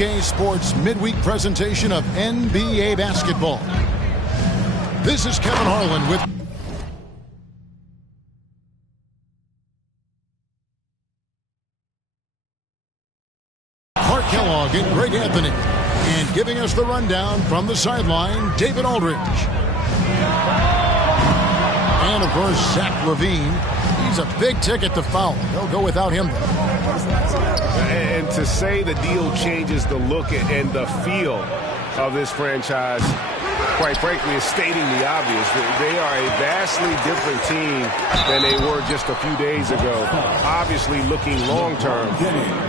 2K Sports midweek presentation of NBA basketball. This is Kevin Harlan with Clark Kellogg and Greg Anthony. And giving us the rundown from the sideline, David Aldridge. And, of course, Zach LaVine. He's a big ticket to foul. They'll go without him, though. And to say the deal changes the look and the feel of this franchise, quite frankly, is stating the obvious. They are a vastly different team than they were just a few days ago. Obviously looking long-term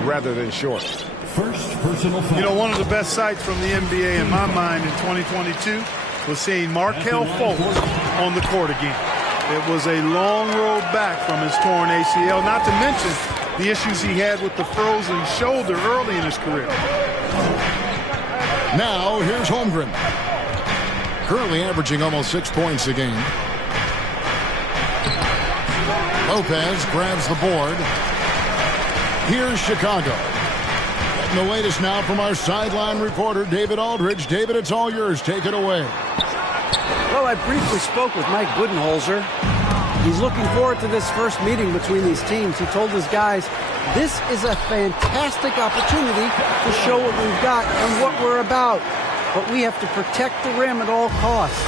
rather than short. First personal foul. You know, one of the best sights from the NBA in my mind in 2022 was seeing Markelle Fultz on the court again. It was a long road back from his torn ACL, not to mention the issues he had with the frozen shoulder early in his career. Now, here's Holmgren. Currently averaging almost 6 points a game. Lopez grabs the board. Here's Chicago. Getting the latest now from our sideline reporter, David Aldridge. David, it's all yours. Take it away. Well, I briefly spoke with Mike Budenholzer. He's looking forward to this first meeting between these teams. He told his guys, this is a fantastic opportunity to show what we've got and what we're about. But we have to protect the rim at all costs,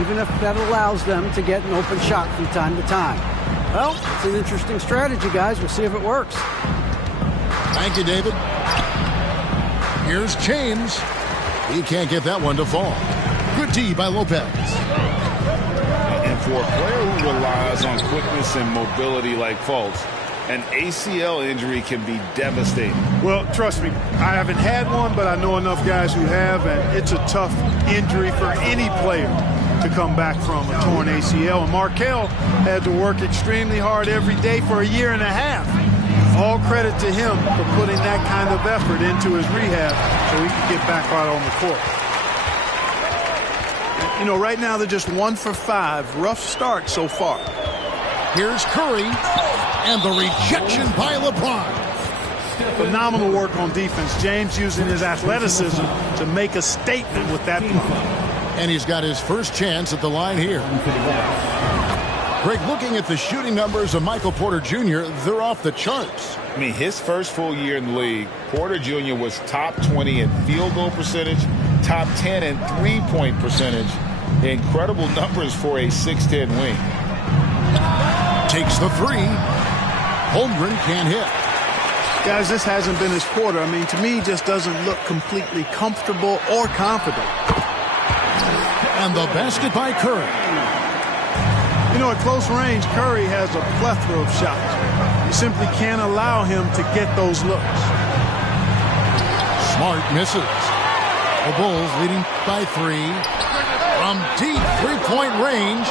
even if that allows them to get an open shot from time to time. Well, it's an interesting strategy, guys. We'll see if it works. Thank you, David. Here's James. He can't get that one to fall. Good D by Lopez. And for a player who relies on quickness and mobility like Fultz, an ACL injury can be devastating. Well, trust me, I haven't had one, but I know enough guys who have, and it's a tough injury for any player to come back from a torn ACL. And Markelle had to work extremely hard every day for a year and a half. All credit to him for putting that kind of effort into his rehab so he could get back out on the court. You know, right now they're just 1 for 5. Rough start so far. Here's Curry, and the rejection by LeBron. Phenomenal work on defense. James using his athleticism to make a statement with that play. And he's got his first chance at the line here. Greg, looking at the shooting numbers of Michael Porter Jr., they're off the charts. I mean, his first full year in the league, Porter Jr. was top 20 in field goal percentage, top 10 in three-point percentage. Incredible numbers for a 6'10 wing. Takes the three. Holmgren can't hit. Guys, this hasn't been his quarter. I mean, to me, he just doesn't look completely comfortable or confident. And the basket by Curry. You know, at close range, Curry has a plethora of shots. You simply can't allow him to get those looks. Smart misses. The Bulls leading by 3 from deep three-point range.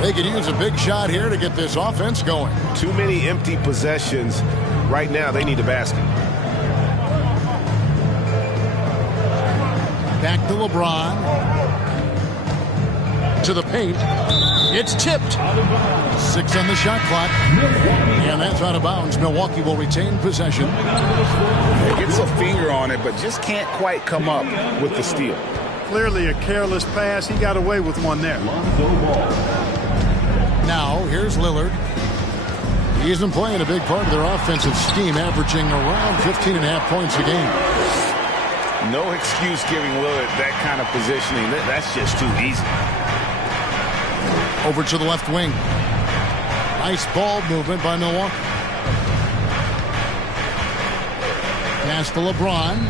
They could use a big shot here to get this offense going. Too many empty possessions. Right now, they need a basket. Back to LeBron. To the paint. It's tipped. 6 on the shot clock. And that's out of bounds. Milwaukee will retain possession. He gets a finger on it, but just can't quite come up with the steal. Clearly a careless pass. He got away with one there. Now, here's Lillard. He isn't playing a big part of their offensive scheme, averaging around 15.5 points a game. No excuse giving Lillard that kind of positioning. That's just too easy. Over to the left wing. Nice ball movement by Milwaukee. Pass to LeBron.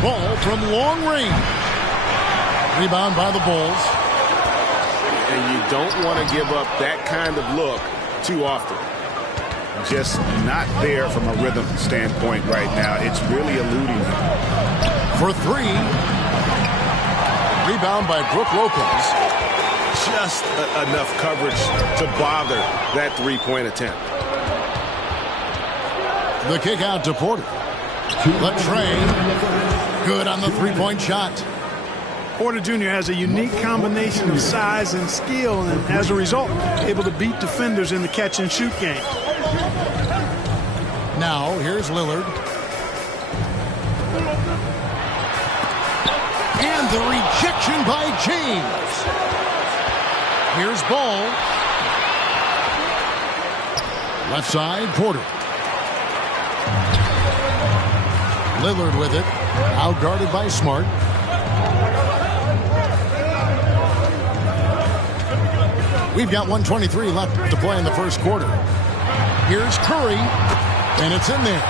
Ball from long range. Rebound by the Bulls. And you don't want to give up that kind of look too often. Just not there from a rhythm standpoint right now. It's really eluding him. For 3. Rebound by Brook Lopez. Just enough coverage to bother that three-point attempt. The kick out to Porter. Latrine. Good on the three-point shot. Porter Jr. has a unique combination of size and skill, and as a result, able to beat defenders in the catch-and-shoot game. Now, here's Lillard. And the rejection by James. Here's Ball. Left side, Porter. Lillard with it. Out guarded by Smart. We've got 1:23 left to play in the first quarter. Here's Curry, and it's in there.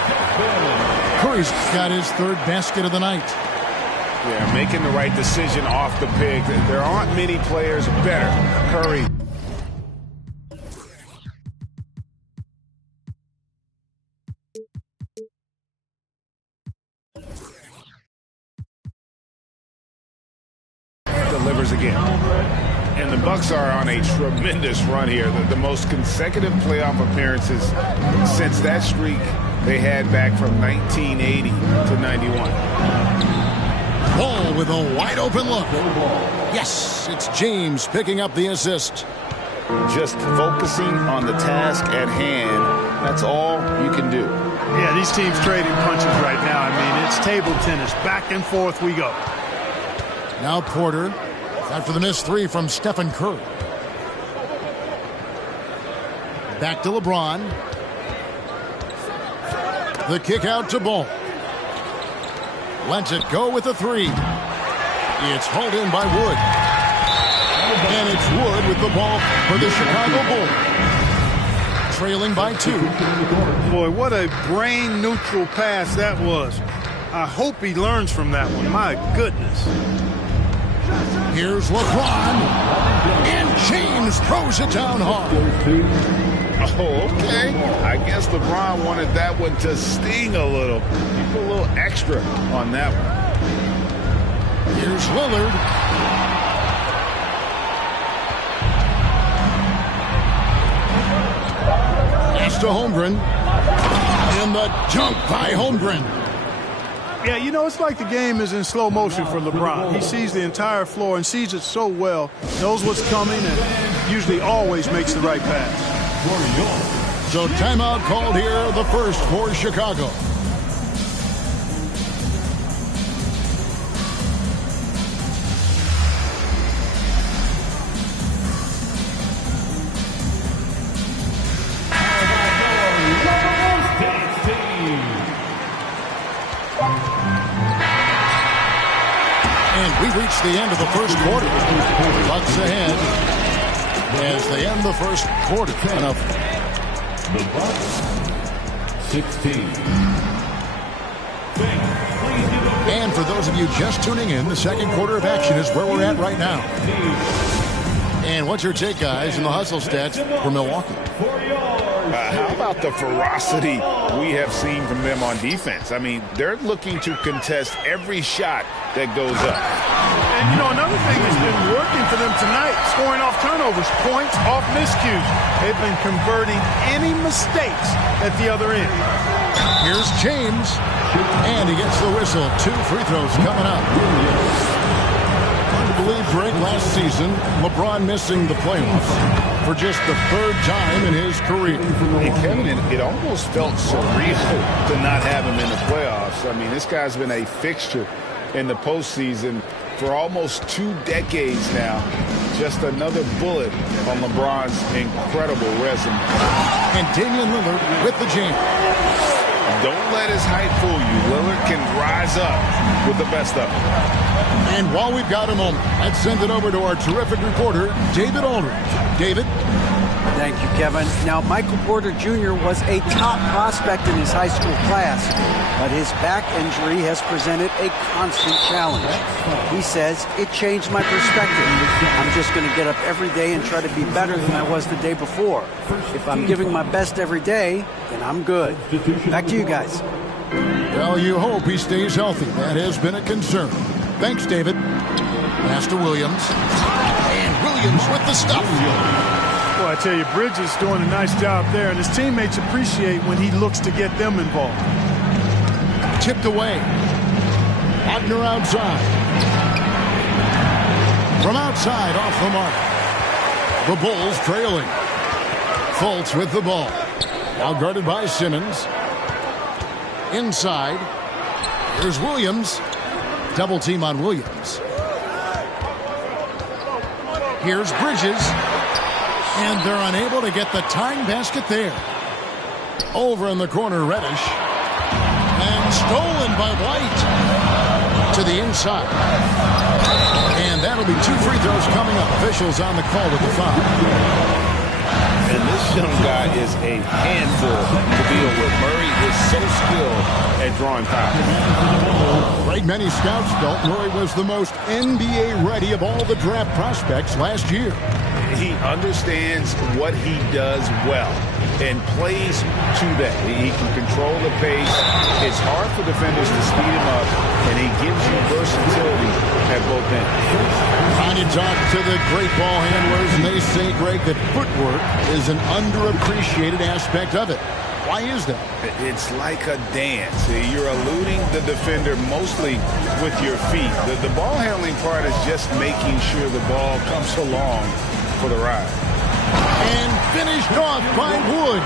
Curry's got his third basket of the night. Yeah, making the right decision off the pick. There aren't many players better. Curry. Delivers again. And the Bucks are on a tremendous run here. The most consecutive playoff appearances since that streak they had back from 1980 to 91. Ball with a wide open look. Yes, it's James picking up the assist. Just focusing on the task at hand. That's all you can do. Yeah, these teams trading punches right now. I mean, it's table tennis. Back and forth we go. Now Porter after the missed three from Stephen Curry. Back to LeBron. The kick out to Ball. Lets it go with a three. It's hauled in by Wood. And it's Wood with the ball for the Chicago Bulls. Trailing by 2. Boy, what a brain-neutral pass that was. I hope he learns from that one. My goodness. Here's LeBron. And James throws it down hard. Oh, okay. I guess LeBron wanted that one to sting a little. He put a little extra on that one. Here's Lillard. Pass to Holmgren. And the dunk by Holmgren. Yeah, you know, it's like the game is in slow motion for LeBron. He sees the entire floor and sees it so well, knows what's coming, and usually always makes the right pass. So timeout called here, the first for Chicago. We've reached the end of the first quarter. Bucks ahead as they end the first quarter. The Bucks 16. And for those of you just tuning in, the second quarter of action is where we're at right now. And what's your take, guys, in the hustle stats for Milwaukee? How about the ferocity we have seen from them on defense? I mean, they're looking to contest every shot that goes up. And, you know, another thing that's been working for them tonight, scoring off turnovers, points off miscues. They've been converting any mistakes at the other end. Here's James, and he gets the whistle. 2 free throws coming up. Hard to believe, Greg, last season, LeBron missing the playoffs for just the 3rd time in his career. Hey, Kevin, it almost felt surreal to not have him in the playoffs. I mean, this guy's been a fixture in the postseason for almost 2 decades now. Just another bullet on LeBron's incredible resume. And Damian Lillard with the jam. Don't let his height fool you. Lillard can rise up with the best of them. And while we've got a moment, let's send it over to our terrific reporter, David Aldridge. David? Thank you, Kevin. Now, Michael Porter Jr. was a top prospect in his high school class, but his back injury has presented a constant challenge. He says, it changed my perspective. I'm just going to get up every day and try to be better than I was the day before. If I'm giving my best every day, then I'm good. Back to you guys. Well, you hope he stays healthy. That has been a concern. Thanks, David. Pass to Williams. And Williams with the stuff. Well, I tell you, Bridges doing a nice job there, and his teammates appreciate when he looks to get them involved. Tipped away. Wagner outside. From outside, off the mark. The Bulls trailing. Fultz with the ball. Now guarded by Simmons. Inside. Here's Williams. Double team on Williams. Here's Bridges. And they're unable to get the tying basket there. Over in the corner, Reddish. And stolen by White. To the inside. And that'll be 2 free throws coming up. Officials on the call with the foul. And this young guy is a handful to deal with. Murray is so skilled at drawing fouls. Right, many scouts felt Murray was the most NBA-ready of all the draft prospects last year. He understands what he does well and plays to that. He can control the pace. It's hard for defenders to speed him up, and he gives you versatility at both ends. When you talk to the great ball handlers, and they say, Greg, that footwork is an underappreciated aspect of it. Why is that? It's like a dance. You're eluding the defender mostly with your feet. The ball handling part is just making sure the ball comes along for the ride. And finished off by Wood.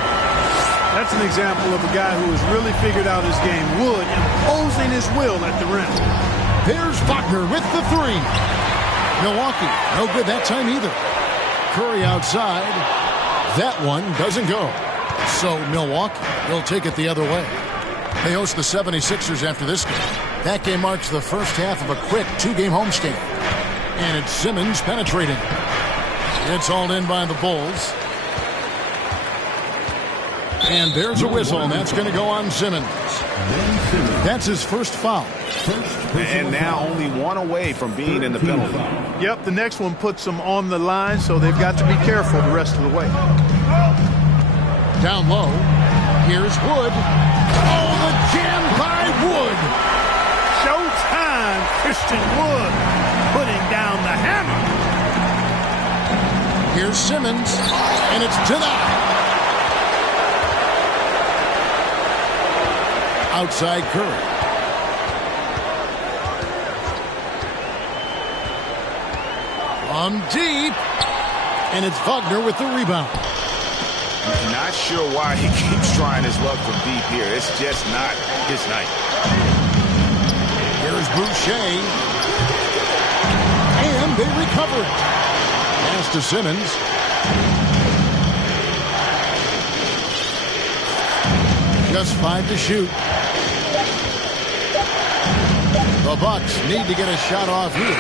That's an example of a guy who has really figured out his game. Wood imposing his will at the rim. There's Wagner with the 3. Milwaukee, no good that time either. Curry outside. That one doesn't go. So Milwaukee will take it the other way. They host the 76ers after this game. That game marks the first half of a quick 2-game homestand. And it's Simmons penetrating. It's hauled in by the Bulls. And there's a whistle, and that's going to go on Simmons. That's his first foul. And now only one away from being in the penalty. Yep, the next one puts them on the line, so they've got to be careful the rest of the way. Down low. Here's Wood. Oh, the jam by Wood. Showtime, Christian Wood putting down the hammer. Here's Simmons, and it's denied. Outside Curry. From deep, and it's Wagner with the rebound. Not sure why he keeps trying his luck from deep here. It's just not his night. Here's Boucher. And they recover it. Pass to Simmons. Just 5 to shoot. The Bucks need to get a shot off here.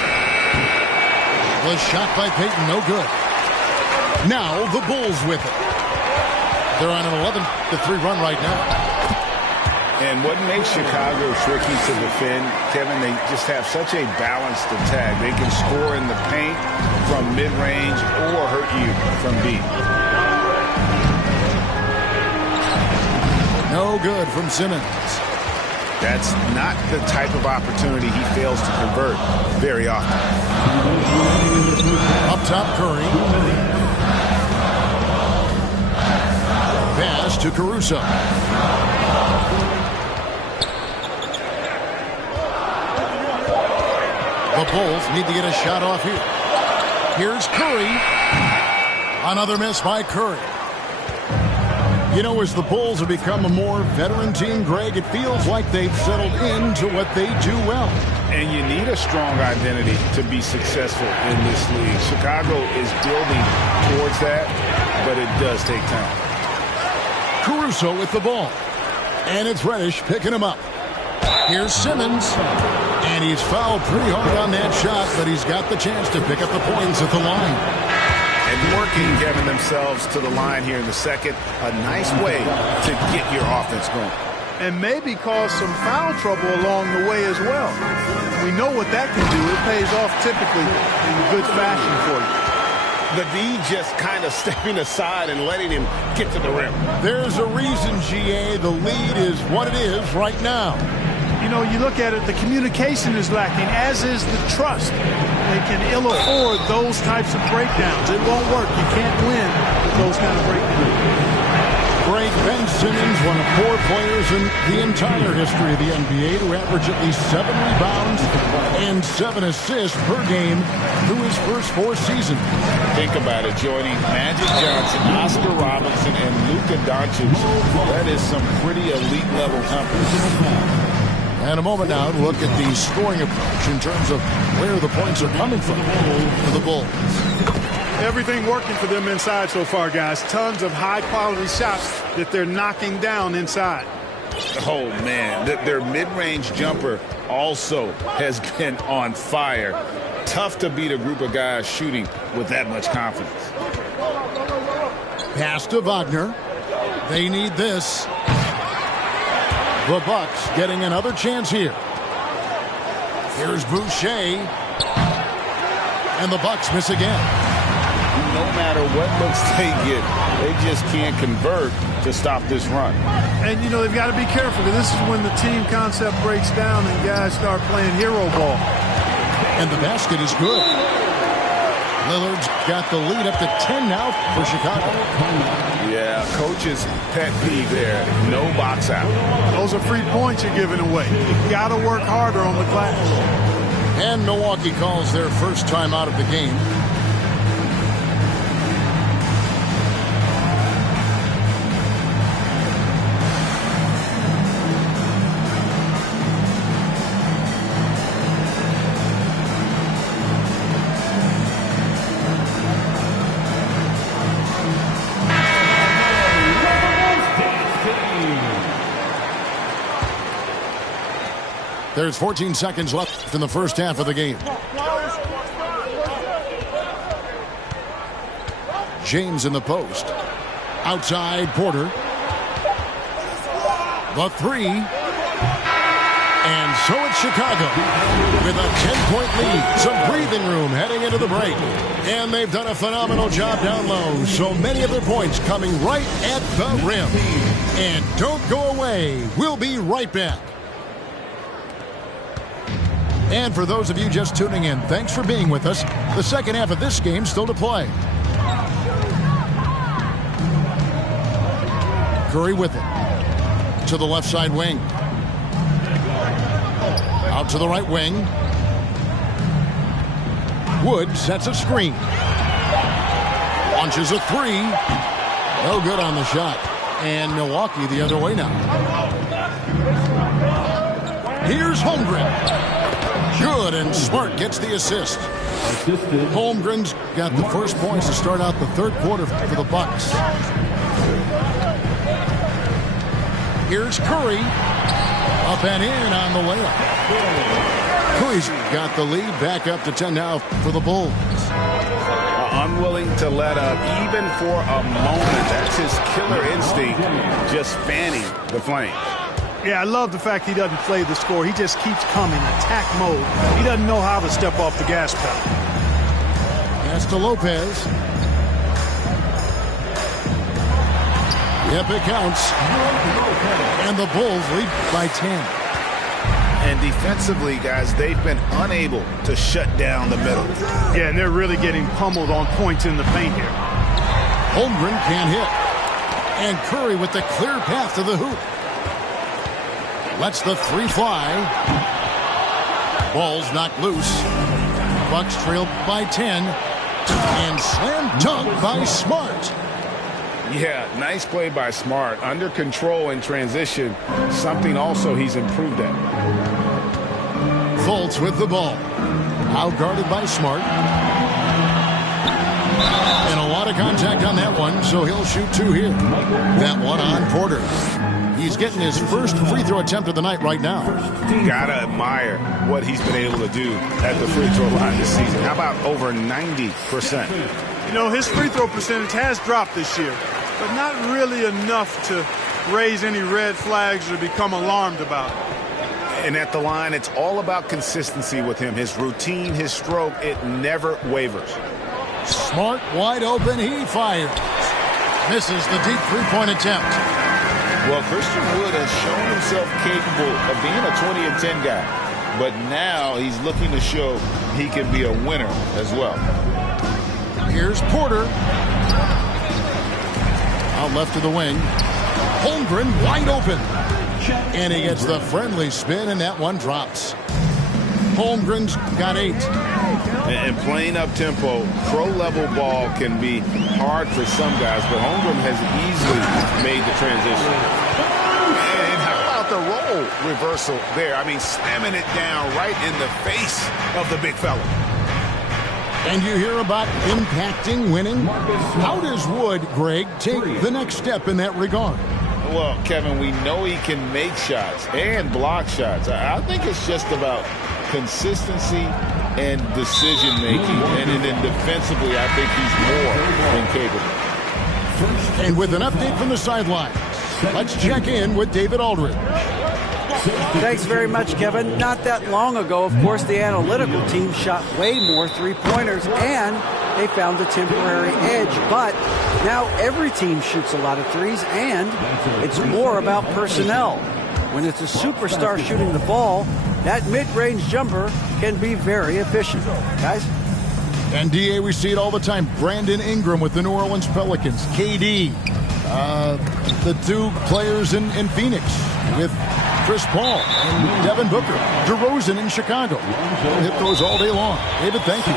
The shot by Payton, no good. Now the Bulls with it. They're on an 11-3 run right now. And what makes Chicago tricky to defend, Kevin, they just have such a balanced attack. They can score in the paint from mid-range or hurt you from deep. No good from Simmons. That's not the type of opportunity he fails to convert very often. Up top, Curry. Pass to Caruso. The Bulls need to get a shot off here. Here's Curry. Another miss by Curry. You know, as the Bulls have become a more veteran team, Greg, it feels like they've settled into what they do well. And you need a strong identity to be successful in this league. Chicago is building towards that, but it does take time. Caruso with the ball. And it's Reddish picking him up. Here's Simmons. And he's fouled pretty hard on that shot, but he's got the chance to pick up the points at the line. And working, Kevin, themselves to the line here in the second. A nice way to get your offense going. And maybe cause some foul trouble along the way as well. We know what that can do. It pays off typically in good fashion for you. The D just kind of stepping aside and letting him get to the rim. There's a reason, GA, the lead is what it is right now. You know, you look at it, the communication is lacking, as is the trust. They can ill afford those types of breakdowns. It won't work. You can't win with those kind of breakdowns. break, Ben Simmons, one of 4 players in the entire history of the NBA to average at least 7 rebounds and 7 assists per game through his first 4 seasons. Think about it, joining Magic Johnson, Oscar Robinson, and Luka Doncic. That is some pretty elite level company. And a moment now to look at the scoring approach in terms of where the points are coming from for the Bulls. Everything working for them inside so far, guys. Tons of high-quality shots that they're knocking down inside. Oh, man. Their mid-range jumper also has been on fire. Tough to beat a group of guys shooting with that much confidence. Pass to Wagner. They need this. The Bucks getting another chance here. Here's Boucher. And the Bucks miss again. No matter what looks they get, they just can't convert to stop this run. And, you know, they've got to be careful, because this is when the team concept breaks down and guys start playing hero ball. And the basket is good. Lillard's got the lead up to 10 now for Chicago. Yeah, coach's pet peeve there. No box out. Those are free points you're giving away. You got to work harder on the glass. And Milwaukee calls their first time out of the game. There's 14 seconds left in the first half of the game. James in the post. Outside, Porter. The 3. And so it's Chicago with a 10-point lead. Some breathing room heading into the break. And they've done a phenomenal job down low. So many of their points coming right at the rim. And don't go away. We'll be right back. And for those of you just tuning in, thanks for being with us. The second half of this game still to play. Curry with it. To the left side wing. Out to the right wing. Wood sets a screen. Launches a 3. No good on the shot. And Milwaukee the other way now. Here's Holmgren. Good, and Smart gets the assist. Holmgren's got the first points to start out the third quarter for the Bucks. Here's Curry. Up and in on the layup. Curry's got the lead, back up to 10 now for the Bulls. Unwilling to let up even for a moment. That's his killer instinct, just fanning the flames. Yeah, I love the fact he doesn't play the score. He just keeps coming, attack mode. He doesn't know how to step off the gas pedal. Pass to Lopez. Yep, it counts. And the Bulls lead by 10. And defensively, guys, they've been unable to shut down the middle. Yeah, and they're really getting pummeled on points in the paint here. Holmgren can't hit. And Curry with the clear path to the hoop. Lets the 3 fly. Ball's knocked loose. Bucks trail by 10. And slam dunk by Smart. Yeah, nice play by Smart. Under control in transition. Something also he's improved at. Fultz with the ball. Outguarded by Smart. And a lot of contact on that one, so he'll shoot 2 here. That one on Porter. He's getting his first free throw attempt of the night right now. Gotta admire what he's been able to do at the free throw line this season. How about over 90%? You know, his free throw percentage has dropped this year, but not really enough to raise any red flags or become alarmed about it. And at the line, it's all about consistency with him. His routine, his stroke, it never wavers. Smart wide open, he fires. Misses the deep three-point attempt. Well, Christian Wood has shown himself capable of being a 20 and 10 guy, but now he's looking to show he can be a winner as well. Here's Porter. Out left to the wing. Holmgren wide open. And he gets the friendly spin, and that one drops. Holmgren's got 8. And playing up-tempo, pro-level ball can be hard for some guys, but Holmgren has easily made the transition. And how about the role reversal there? I mean, slamming it down right in the face of the big fella. And you hear about impacting winning. How does Wood, Greg, take the next step in that regard? Well, Kevin, we know he can make shots and block shots. I think it's just about consistency and decision-making. And then defensively, I think he's more than capable. And with an update from the sidelines, let's check in with David Aldridge. Thanks very much, Kevin. Not that long ago, of course, the analytical team shot way more three-pointers, and they found a temporary edge. But now every team shoots a lot of threes, and it's more about personnel. When it's a superstar shooting the ball, that mid-range jumper can be very efficient. Guys? And, D.A., we see it all the time. Brandon Ingram with the New Orleans Pelicans. KD, the 2 players in Phoenix with Chris Paul and Devin Booker. DeRozan in Chicago. We'll hit those all day long. David, thank you.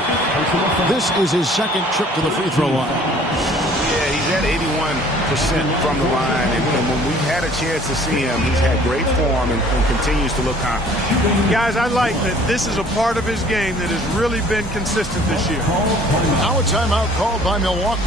This is his second trip to the free throw line. Yeah, he's at 81% from the line. And when we've had a chance to see him, he's had great form and continues to look confident. Guys, I like that this is a part of his game that has really been consistent this year. Now a timeout called by Milwaukee.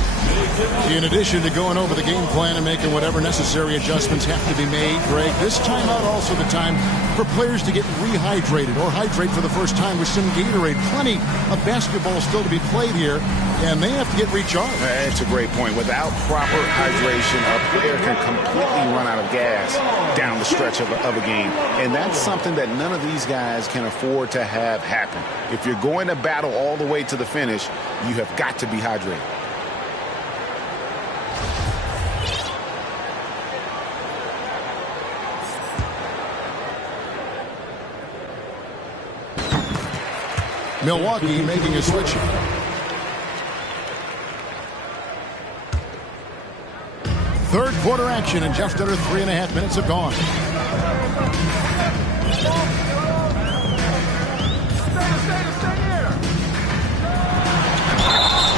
In addition to going over the game plan and making whatever necessary adjustments have to be made, Greg, this timeout also the time for players to get rehydrated or hydrate for the first time with some Gatorade. Plenty of basketball still to be played here, and they have to get recharged. That's a great point. Without proper hydration, a player can completely run out of gas down the stretch of a game. And that's something that none of these guys can afford to have happen. If you're going to battle all the way to the finish, you have got to be hydrated. Milwaukee making a switch. Third quarter action, and just under 3.5 minutes have gone.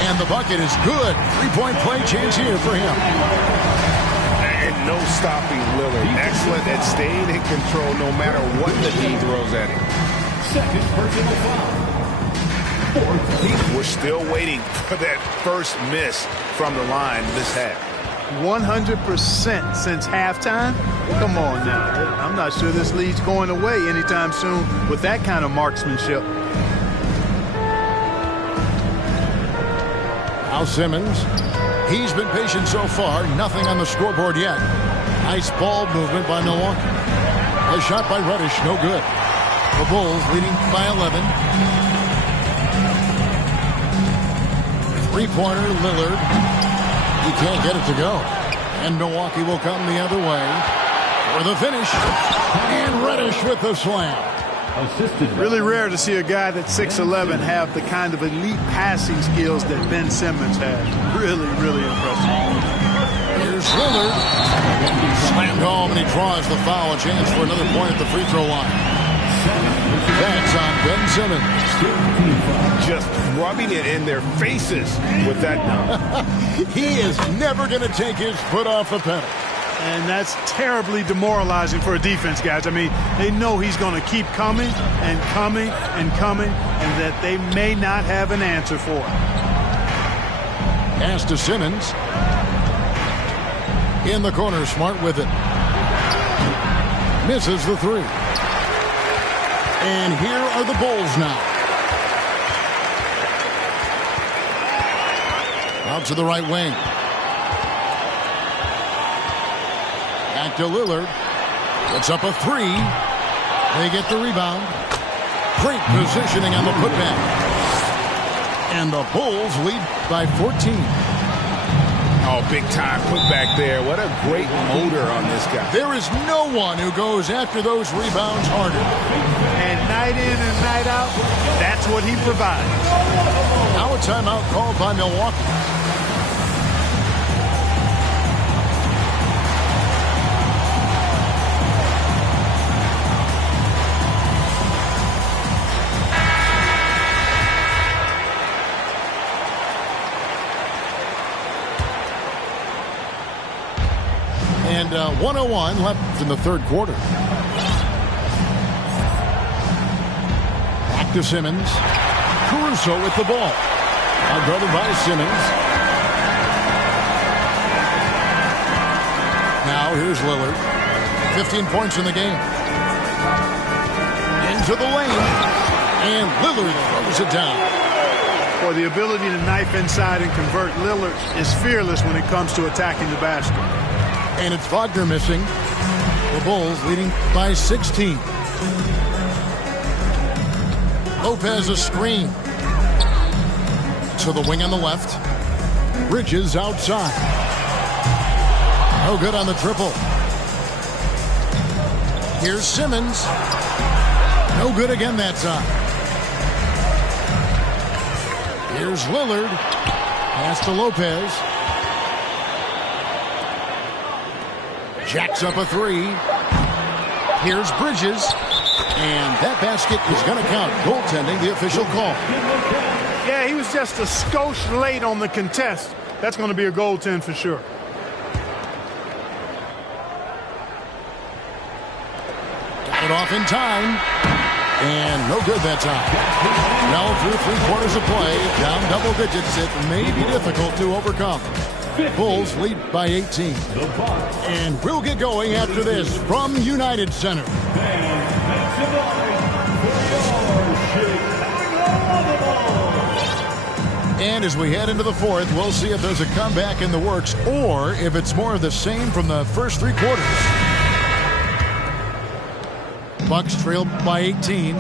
And the bucket is good. 3-point play chance here for him. And no stopping Lillard. Excellent at staying in control no matter what the team throws at him. Second personal foul. We're still waiting for that first miss from the line this half. 100% since halftime? Come on now. I'm not sure this lead's going away anytime soon with that kind of marksmanship. Al Simmons. He's been patient so far. Nothing on the scoreboard yet. Nice ball movement by Milwaukee. A shot by Reddish, no good. The Bulls leading by 11. Three-pointer, Lillard. He can't get it to go. And Milwaukee will come the other way for the finish. And Reddish with the slam. Really rare to see a guy that's 6'11" have the kind of elite passing skills that Ben Simmons has. Really, really impressive. Here's Lillard. Slammed home, and he draws the foul. A chance for another point at the free throw line. That's on Ben Simmons. Just rubbing it in their faces with that dunk. He is never going to take his foot off the pedal. And that's terribly demoralizing for a defense, guys. I mean, they know he's going to keep coming and coming and coming, and that they may not have an answer for it. Pass to Simmons. In the corner, Smart with it. Misses the three. And here are the Bulls now. Out to the right wing. Back to Lillard. Puts up a three. They get the rebound. Great positioning on the putback. And the Bulls lead by 14. Oh, big time putback there. What a great motor on this guy. There is no one who goes after those rebounds harder. And night in and night out, that's what he provides. Now a timeout called by Milwaukee. And 1:01 left in the third quarter. Back to Simmons. Caruso with the ball. Guarded by Simmons. Now here's Lillard. 15 points in the game. Into the lane. And Lillard throws it down. Boy, the ability to knife inside and convert Lillard is fearless when it comes to attacking the basket. And it's Wagner missing. The Bulls leading by 16. Lopez a screen. To the wing on the left. Bridges outside. No good on the triple. Here's Simmons. No good again that time. Here's Lillard. Pass to Lopez. Jacks up a three. Here's Bridges. And that basket is going to count. Goaltending, the official call. Yeah, he was just a skosh late on the contest. That's going to be a goaltend for sure. Got it off in time. And no good that time. Now through 3 quarters of play, down double digits. It may be difficult to overcome. Bulls lead by 18. And we'll get going after this from United Center. And as we head into the fourth, we'll see if there's a comeback in the works or if it's more of the same from the first 3 quarters. Bucks trail by 18.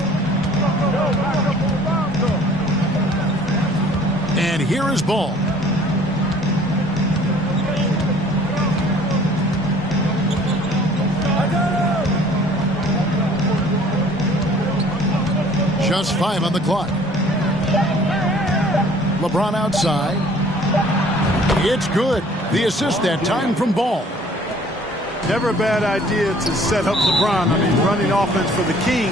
And here is Ball. Just 5 on the clock. LeBron outside. It's good. The assist that time from Ball. Never a bad idea to set up LeBron. I mean, running offense for the King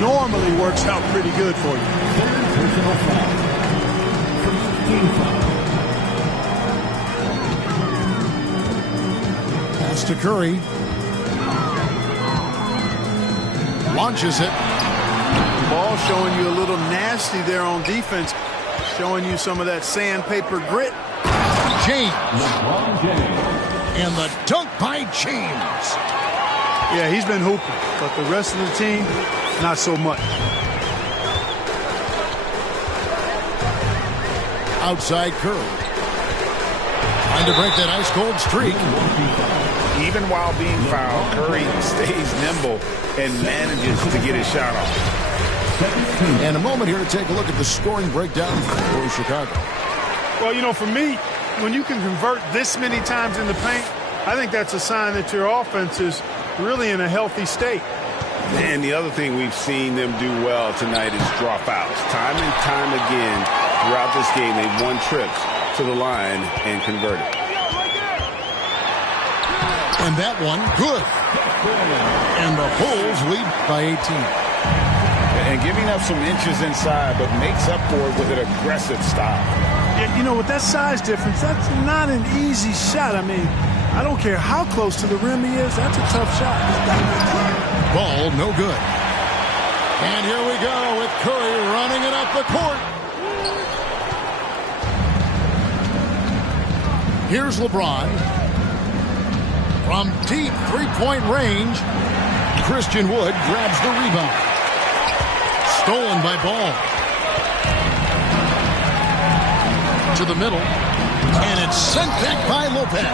normally works out pretty good for you. Pass to Curry. Launches it. Ball showing you a little nasty there on defense. Showing you some of that sandpaper grit. James. And the dunk by James. Yeah, he's been hooping, but the rest of the team, not so much. Outside Curry. Trying to break that ice-cold streak. Even while being fouled, Curry stays nimble and manages to get his shot off. And a moment here to take a look at the scoring breakdown for Chicago. Well, you know, for me, when you can convert this many times in the paint, I think that's a sign that your offense is really in a healthy state. And the other thing we've seen them do well tonight is draw fouls. Time and time again throughout this game, they've won trips to the line and converted. And that one, good. And the Bulls lead by 18. And giving up some inches inside, but makes up for it with an aggressive style. And, you know, with that size difference, that's not an easy shot. I mean, I don't care how close to the rim he is. That's a tough shot. Ball, no good. And here we go with Curry running it up the court. Here's LeBron. From deep three-point range, Christian Wood grabs the rebound. Stolen by Ball. To the middle. And it's sent back by Lopez.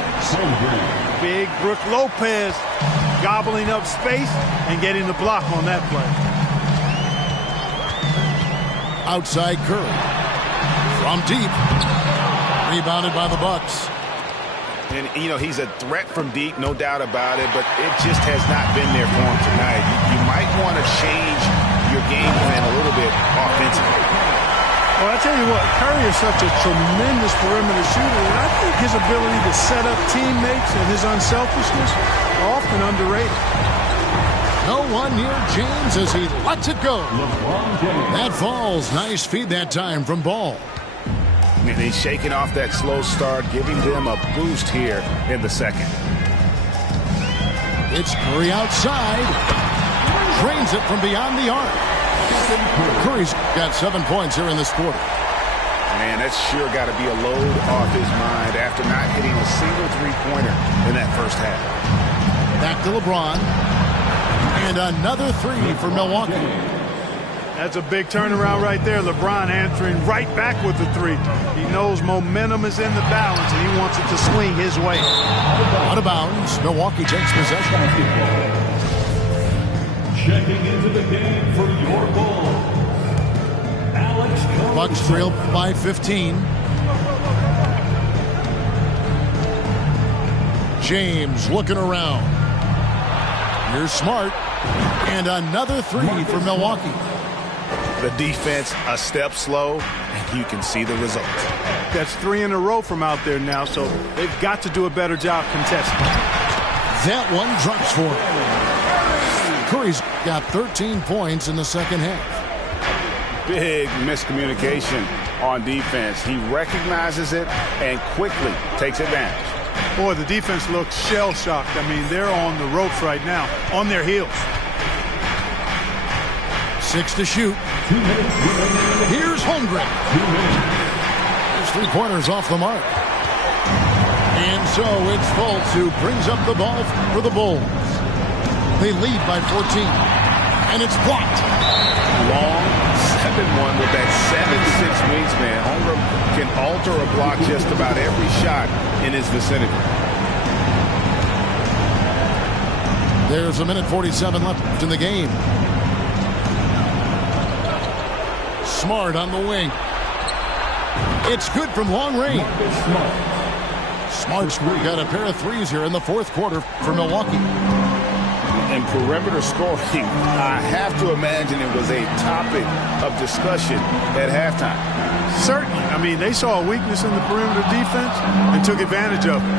Big Brook Lopez gobbling up space and getting the block on that play. Outside Curry. From deep. Rebounded by the Bucks. And, you know, he's a threat from deep, no doubt about it, but it just has not been there for him tonight. You might want to change your game plan a little bit offensively. Well, I tell you what, Curry is such a tremendous perimeter shooter, and I think his ability to set up teammates and his unselfishness are often underrated. No one near James as he lets it go. That falls. Nice feed that time from Ball. And he's shaking off that slow start, giving them a boost here in the second. It's Curry outside. Drains it from beyond the arc. Curry's got 7 points here in this quarter. Man, that's sure got to be a load off his mind after not hitting a single three-pointer in that first half. Back to LeBron. And another three for Milwaukee. That's a big turnaround right there. LeBron answering right back with the three. He knows momentum is in the balance, and he wants it to swing his way. Out of bounds. Milwaukee takes possession. Checking into the game for your Bulls, Alex Collins. Bucks trail by 15. James looking around. Here's Smart. And another three for Milwaukee. The defense a step slow, and you can see the result. That's 3 in a row from out there now, so they've got to do a better job contesting. That one drops for him. Curry's got 13 points in the second half. Big miscommunication on defense. He recognizes it and quickly takes advantage. Boy, the defense looks shell-shocked. I mean, they're on the ropes right now, on their heels. 6 to shoot. Here's Holmgren. His three-pointers off the mark. And so it's Fultz who brings up the ball for the Bulls. They lead by 14. And it's blocked. Long 7-1 with that 7'6" wingspan. Holmgren can alter a block just about every shot in his vicinity. There's a minute 47 left in the game. Smart on the wing. It's good from long range. Smart's got a pair of threes here in the fourth quarter for Milwaukee. And perimeter scoring, I have to imagine it was a topic of discussion at halftime. Certainly. I mean, they saw a weakness in the perimeter defense and took advantage of it.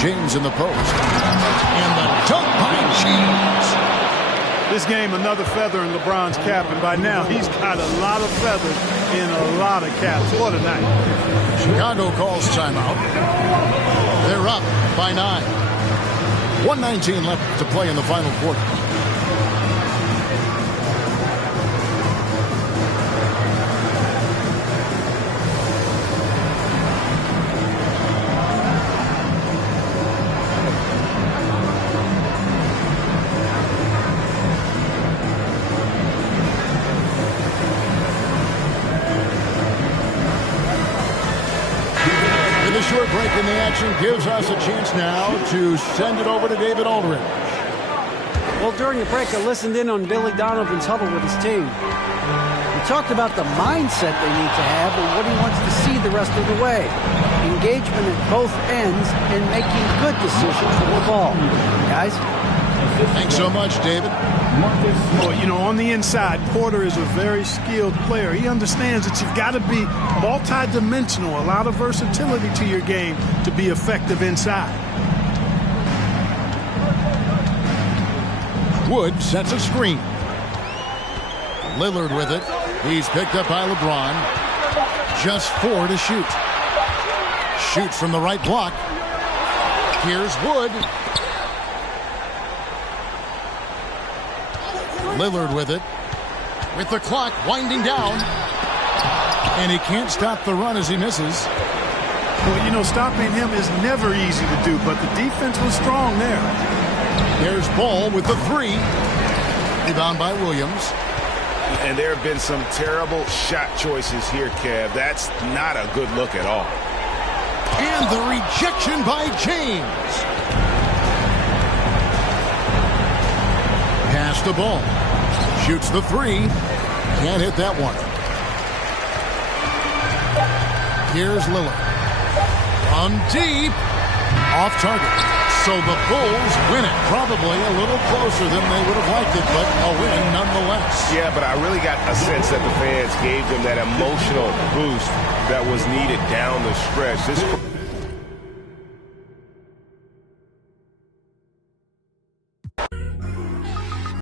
James in the post. And the dunk by James. This game, another feather in LeBron's cap, and by now he's got a lot of feathers in a lot of caps. What a night. Chicago calls timeout. They're up by 9. 1:19 left to play in the final quarter. Short break in the action gives us a chance now to send it over to David Aldridge. Well, during the break, I listened in on Billy Donovan's huddle with his team. He talked about the mindset they need to have and what he wants to see the rest of the way. Engagement at both ends and making good decisions with the ball. Guys? Thanks so much, David. Well, you know, on the inside, Porter is a very skilled player. He understands that you've got to be multi-dimensional, a lot of versatility to your game to be effective inside. Wood sets a screen. Lillard with it. He's picked up by LeBron. Just 4 to shoot. Shoots from the right block. Here's Wood. Lillard with it. With the clock winding down. And he can't stop the run as he misses. Well, you know, stopping him is never easy to do, but the defense was strong there. There's Ball with the three. Rebound by Williams. And there have been some terrible shot choices here, Kev. That's not a good look at all. And the rejection by James. Pass the ball. Shoots the three. Can't hit that one. Here's Lillard. On deep. Off target. So the Bulls win it. Probably a little closer than they would have liked it, but a win nonetheless. Yeah, but I really got a sense that the fans gave them that emotional boost that was needed down the stretch. This